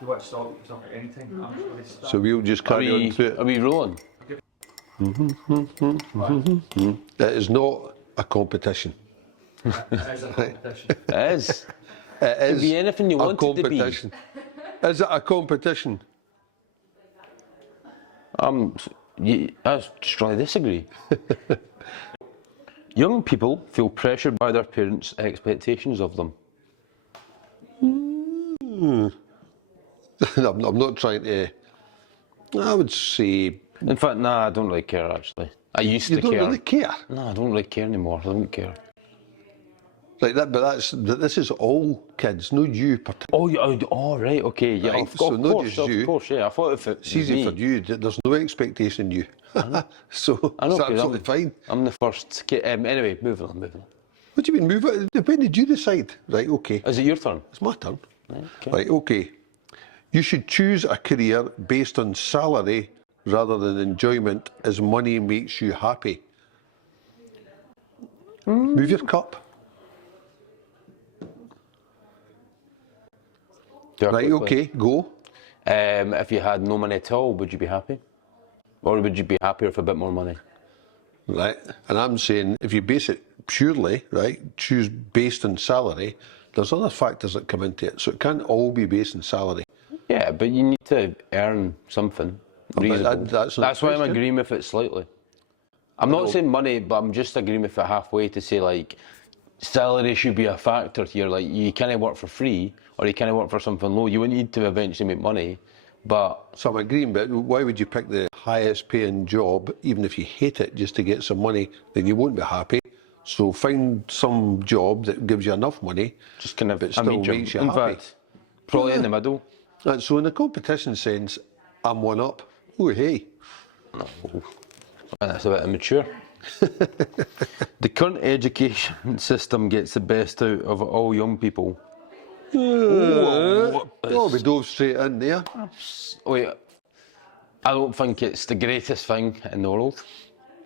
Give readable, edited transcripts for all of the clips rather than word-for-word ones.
you want to stop, you can stop at any time. I'm just going to start. So we'll just carry on through it. Are we rolling? It is not a competition. It is a competition. It is. It Could is be anything you a want it to be. competition. Is it a competition? I strongly disagree. Young people feel pressured by their parents' expectations of them. I'm not trying to. I would say. In fact, nah, I don't really care actually. I used You to don't care. really care. No, I don't really care anymore. I don't care. Like that, but this is all kids, not you particularly. Oh, right, okay, yeah, Right, of so not course, just you. of course, yeah. I thought if it It's easy me, for you. There's no expectation in you. So I know, it's 'cause absolutely fine. I'm the first kid. Anyway, moving on. What do you mean move it? When did you decide? Right, okay. Is it your turn? It's my turn. Okay. Right, okay. You should choose a career based on salary rather than enjoyment, as money makes you happy. Move your cup. Right, okay, go. If you had no money at all, would you be happy? Or would you be happier with a bit more money? Right, and I'm saying if you base it purely, right, choose based on salary, there's other factors that come into it, so it can't all be based on salary. Yeah, but you need to earn something reasonable. That's not That's why I'm question. agreeing with it slightly. I'm not saying money, but I'm just agreeing with it halfway to say, like, salary should be a factor here. Like, you can't work for free, or you can't work for something low. You would need to eventually make money, but... So I'm agreeing, but why would you pick the highest paying job, even if you hate it, just to get some money? Then you won't be happy. So find some job that gives you enough money, Just kind of but still makes you in happy. fact, probably in the middle. And so in the competition sense, I'm one up. Oh, hey. That's a bit immature. The current education system gets the best out of all young people. Oh, we dove straight in there. Wait, I don't think it's the greatest thing in the world.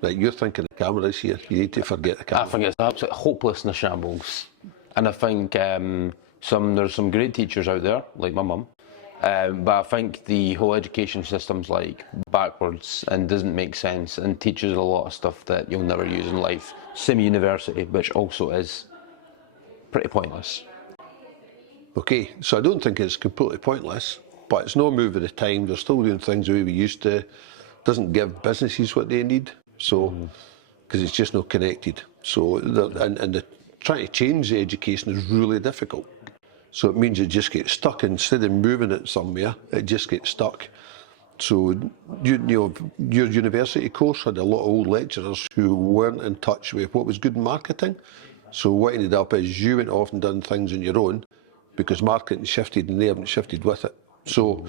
Right, you're thinking the camera's here. You need to forget the I camera. think it's absolutely hopeless in a shambles. And I think there's some great teachers out there, like my mum. But I think the whole education system's like backwards and doesn't make sense and teaches a lot of stuff that you'll never use in life. Semi-university, which also is pretty pointless. Okay, so I don't think it's completely pointless, but it's no move of the time. They're still doing things the way we used to. Doesn't give businesses what they need, so because it's just not connected. So and trying to change the education is really difficult. So it means it just gets stuck. Instead of moving it somewhere, it just gets stuck. So you know, your university course had a lot of old lecturers who weren't in touch with what was good in marketing. So what ended up is you went off and done things on your own because marketing shifted and they haven't shifted with it. So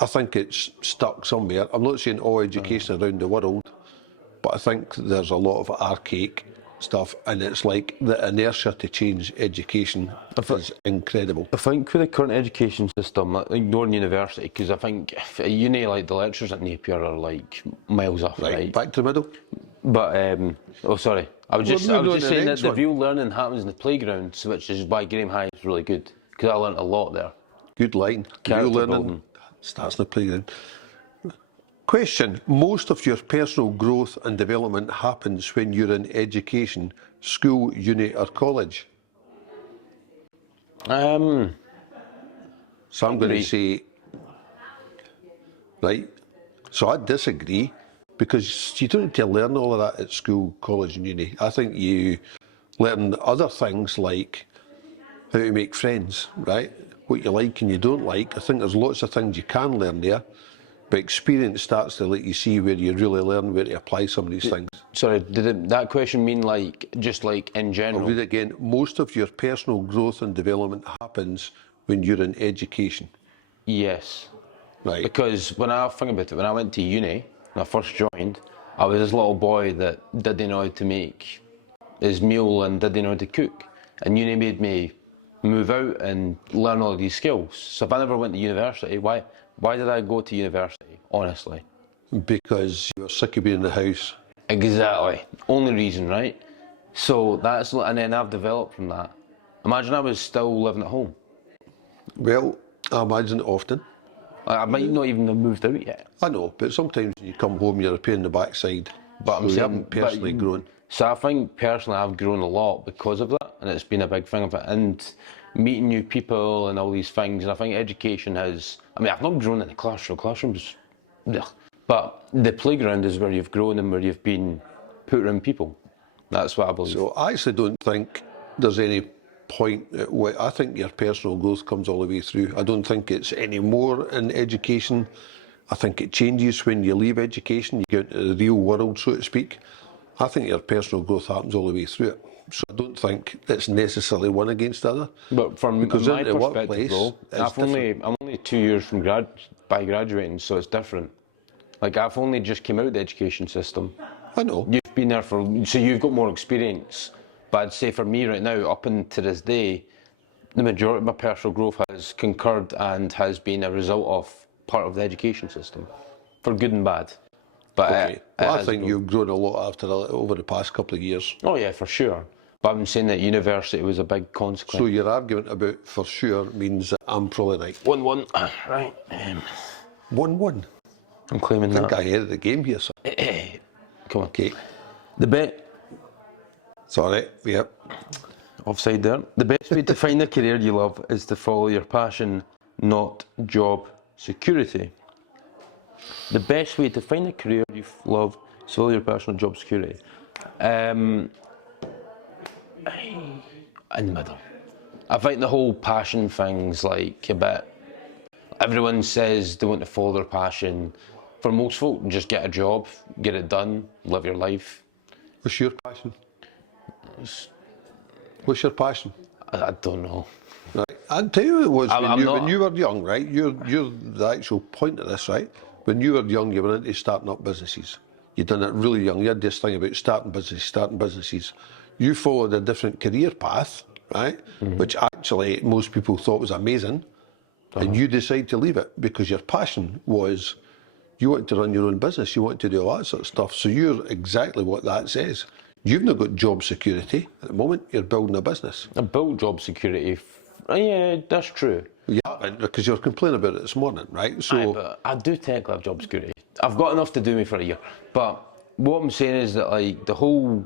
I think it's stuck somewhere. I'm not saying all education around the world, but I think there's a lot of archaic stuff, and it's like the inertia to change education is incredible. I think with the current education system, ignoring university, because I think at uni, like the lectures at Napier are like miles off, right? Back to the middle. But oh, sorry, I was just saying that the one. real learning happens in the playgrounds, which is why Graham High is really good because I learnt a lot there. Good line. Character Real learning building. starts in the playground. Question. Most of your personal growth and development happens when you're in education, school, uni or college. So I'm going to say, right, so I disagree because you don't need to learn all of that at school, college and uni. I think you learn other things like how to make friends, right? What you like and you don't like. I think there's lots of things you can learn there. But experience starts to let you see where you really learn where to apply some of these things. Sorry, that question mean like just like in general? I'll read it again. Most of your personal growth and development happens when you're in education. Yes. Right. Because when I think about it, when I went to uni, when I first joined, I was this little boy that didn't know how to make his meal and didn't know how to cook. And uni made me move out and learn all of these skills. So if I never went to university, why did I go to university, honestly? Because you were sick of being in the house. Exactly. Only reason, right? So and then I've developed from that. Imagine I was still living at home. Well, I imagine it often. I might not even have moved out yet. I know, but sometimes when you come home, you're a pain in the backside. But so I'm you saying, haven't personally grown. So I think personally I've grown a lot because of that, and it's been a big thing of it. And meeting new people and all these things, and I think education has. I mean, I've not grown in the classroom. Classrooms, ugh. But the playground is where you've grown and where you've been put around people. That's what I believe. So I actually don't think there's any point at where I think your personal growth comes all the way through. I don't think it's any more in education. I think it changes when you leave education, you get into the real world, so to speak. I think your personal growth happens all the way through it. So I don't think it's necessarily one against the other. But from because my into the perspective, workplace, though, it's I'm only 2 years from by graduating, so it's different. Like I've only just came out of the education system. I know. You've been there so you've got more experience. But I'd say for me right now, up until this day, the majority of my personal growth has concurred and has been a result of part of the education system, for good and bad. But Okay. Well, I think you've grown a lot over the past couple of years. Oh yeah, for sure. But I'm saying that university was a big consequence. So your argument about for sure means that I'm probably right. 1-1. Right. 1-1. I'm claiming I think that. I headed the game here, sir. Come on. Okay. The bet. Sorry, yep. Offside there. The best way to find a career you love is to follow your passion, not job security. The best way to find a career you love is to follow your passion, not job security. In the middle. I think the whole passion thing's like a bit. Everyone says they want to follow their passion. For most folk, just get a job, get it done, live your life. What's your passion? What's your passion? I don't know. Right. I'll tell you what it was when not- you were young, right? You're the actual point of this, right? When you were young, you were into starting up businesses. You done it really young. You had this thing about starting businesses. You followed a different career path, right? Which actually most people thought was amazing. And you decided to leave it because your passion was you wanted to run your own business. You wanted to do all that sort of stuff. So you're exactly what that says. You've not got job security at the moment. You're building a business. I built job security. Yeah, that's true. You haven't, because you're complaining about it this morning, right? So Aye, but I do technically have job security. I've got enough to do me for a year. But what I'm saying is that like the whole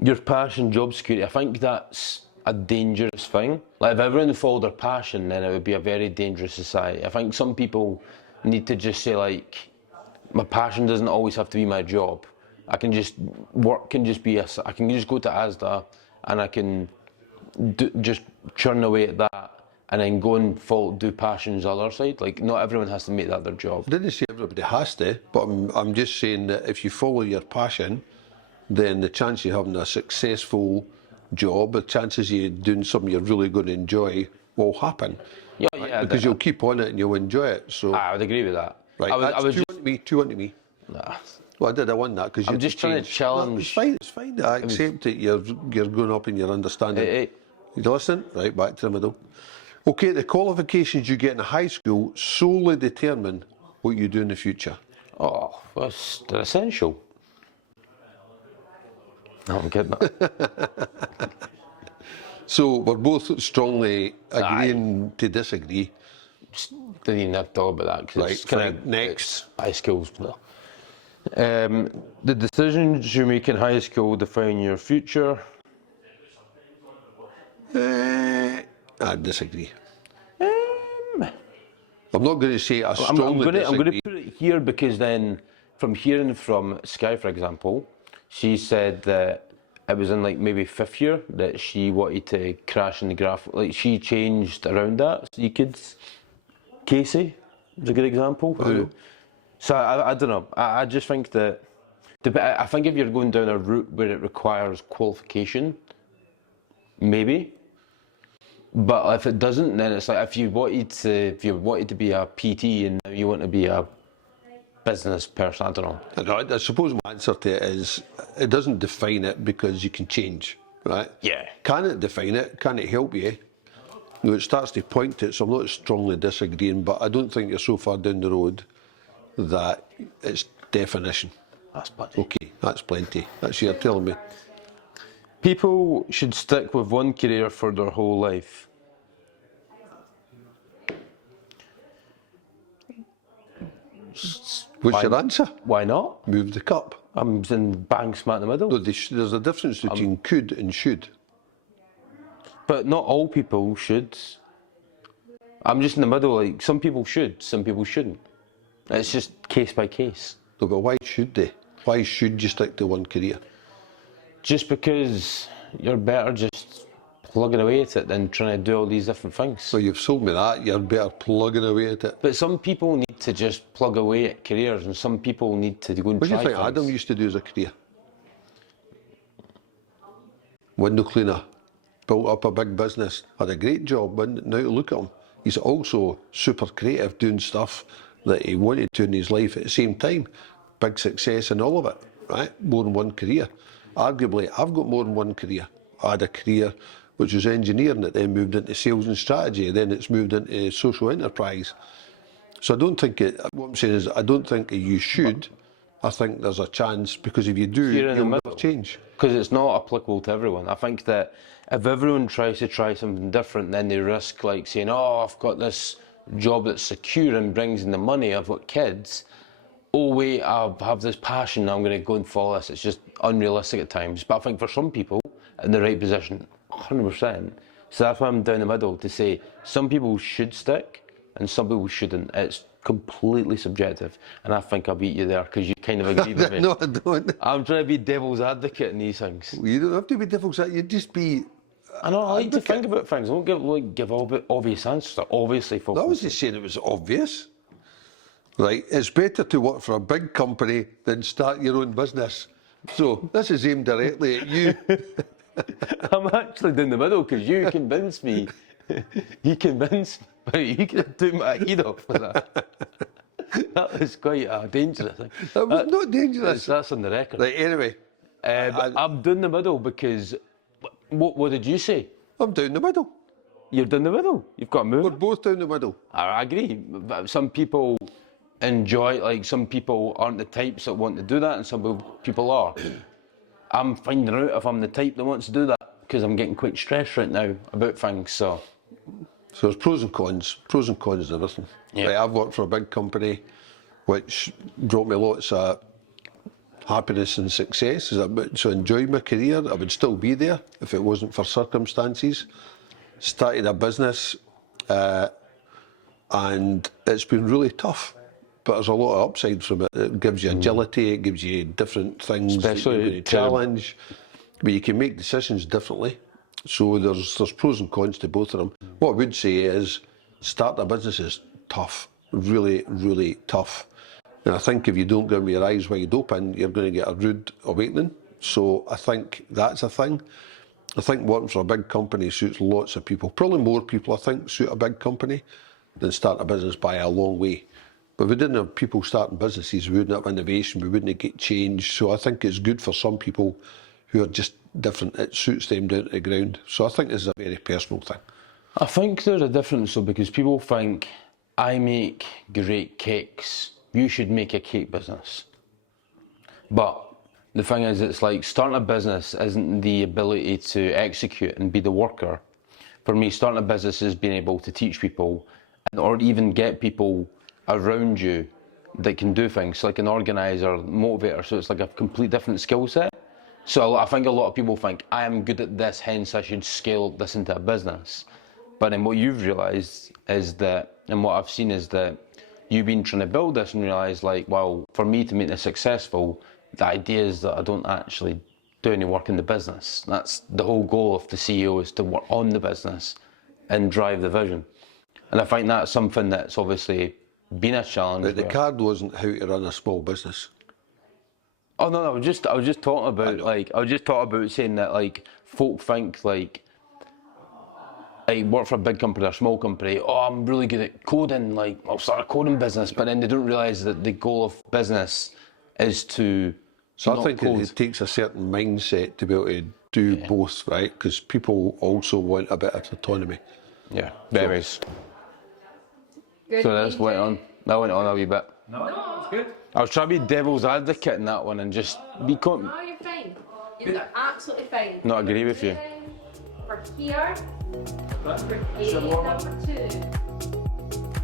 your passion, job security, I think that's a dangerous thing. Like if everyone followed their passion, then it would be a very dangerous society. I think some people need to just say like, my passion doesn't always have to be my job. I can just work can just be I can just go to ASDA and I can just churn away at that and then go and do passions the other side. Like not everyone has to make that their job. I didn't say everybody has to, but I'm just saying that if you follow your passion, then the chance of you having a successful job, the chances of you doing something you're really going to enjoy will happen. Yeah, right? yeah. Because you'll keep on it and you'll enjoy it. So I would agree with that. right, I was that's just 2-1 to me. nah. Well, I won that because I'm just trying to challenge. No, it's fine. I accept it. You're grown up and you're understanding. Hey. You listen? Right, back to the middle. Okay, the qualifications you get in high school solely determine what you do in the future. Oh, they're essential. No, I'm kidding. So we're both strongly agreeing to disagree. Didn't even have to talk about that because Right, it's kind fine. of Next. high schools. The decisions you make in high school define your future. I disagree. I'm not going to say I strongly disagree. I'm going to put it here because then, from hearing from Sky, for example, she said that it was in like maybe 5th year that she wanted to crash in the graph. Like she changed around that. So you could, Casey is a good example. So I don't know. I just think that. I think if you're going down a route where it requires qualification, maybe. But if it doesn't, then it's like if you wanted to be a PT and now you want to be a business person, I don't know. I suppose my answer to it is it doesn't define it because you can change, right? Yeah. Can it define it? Can it help you? No, it starts to point to it, so I'm not strongly disagreeing, but I don't think you're so far down the road that it's definition. That's plenty. Okay, that's plenty. That's you're telling me. People should stick with one career for their whole life. What's your answer? Why not? Move the cup. I'm in bang smack in the middle. No, there's a difference between could and should. But not all people should. I'm just in the middle, like, some people should, some people shouldn't. It's just case by case. No, but why should they? Why should you stick to one career? Just because you're better just plugging away at it than trying to do all these different things. So you've sold me that, you're better plugging away at it. But some people need to just plug away at careers, and some people need to go and What do try you think things. Adam used to do as a career? Window cleaner, built up a big business, had a great job, and now look at him. He's also super creative, doing stuff that he wanted to in his life at the same time. Big success in all of it, right? More than one career. Arguably, I've got more than one career. I had a career which was engineering, it then moved into sales and strategy, then it's moved into social enterprise. So I don't think what I'm saying is, I don't think you should. I think there's a chance, because if you do, you'll never change. Because it's not applicable to everyone. I think that if everyone tries to try something different, then they risk like saying, oh, I've got this job that's secure and brings in the money, I've got kids. Oh wait, I have this passion, I'm going to go and follow this. It's just unrealistic at times. But I think for some people, in the right position, 100%. So that's why I'm down the middle to say some people should stick and some people shouldn't. It's completely subjective, and I think I beat you there because you kind of agree with me. No, I don't. I'm trying to be devil's advocate in these things. You don't have to be devil's advocate, you just be... I know, I like to think about things. I don't give all the obvious answers. They're obviously focused. I was just saying it was obvious. Right, it's better to work for a big company than start your own business. So this is aimed directly at you. I'm actually down the middle because you convinced me. You convinced me. You could have taken my head off for that. That was quite dangerous. That was not dangerous. That's on the record. Right, anyway. I'm down the middle because, what did you say? I'm down the middle. You're down the middle. You've got to move. We're both down the middle. I agree. But some people enjoy, like some people aren't the types that want to do that, and some people are. I'm finding out if I'm the type that wants to do that because I'm getting quite stressed right now about things. So there's pros and cons. Pros and cons of everything. Yeah. Right, I've worked for a big company which brought me lots of happiness and success. So I enjoyed my career. I would still be there if it wasn't for circumstances. Started a business and it's been really tough. But there's a lot of upsides from it. It gives you agility, it gives you different things, especially challenge, but you can make decisions differently. So there's pros and cons to both of them. What I would say is, starting a business is tough, really, really tough. And I think if you don't go with your eyes wide open, you're going to get a rude awakening. So I think that's a thing. I think working for a big company suits lots of people. Probably more people, I think, suit a big company than start a business by a long way. But if we didn't have people starting businesses, we wouldn't have innovation, we wouldn't get change. So I think it's good for some people who are just different. It suits them down to the ground. So I think this is a very personal thing. I think there's a difference though, because people think, I make great cakes, you should make a cake business. But the thing is, it's like starting a business isn't the ability to execute and be the worker. For me, starting a business is being able to teach people or even get people around you that can do things, like an organizer, motivator. So it's like a complete different skill set. So I think a lot of people think, I am good at this, hence I should scale this into a business. But then what you've realised is that, and what I've seen is that you've been trying to build this and realised, like, well, for me to make this successful, the idea is that I don't actually do any work in the business. That's the whole goal of the CEO, is to work on the business and drive the vision. And I think that's something that's obviously been a challenge. But the card wasn't how to run a small business. Oh no, I was just talking about saying that, like, folk think like I work for a big company or a small company. Oh, I'm really good at coding. Like, I'll start a coding business, but then they don't realise that the goal of business is to. So I think it takes a certain mindset to be able to do both, right? Because people also want a bit of autonomy. Yeah, varies. So that's went on. That went on a wee bit. No, it's good. I was trying to be devil's advocate in that one and just be No, you're fine. You're absolutely fine. not agree with you. We're here. That's good. A number 2.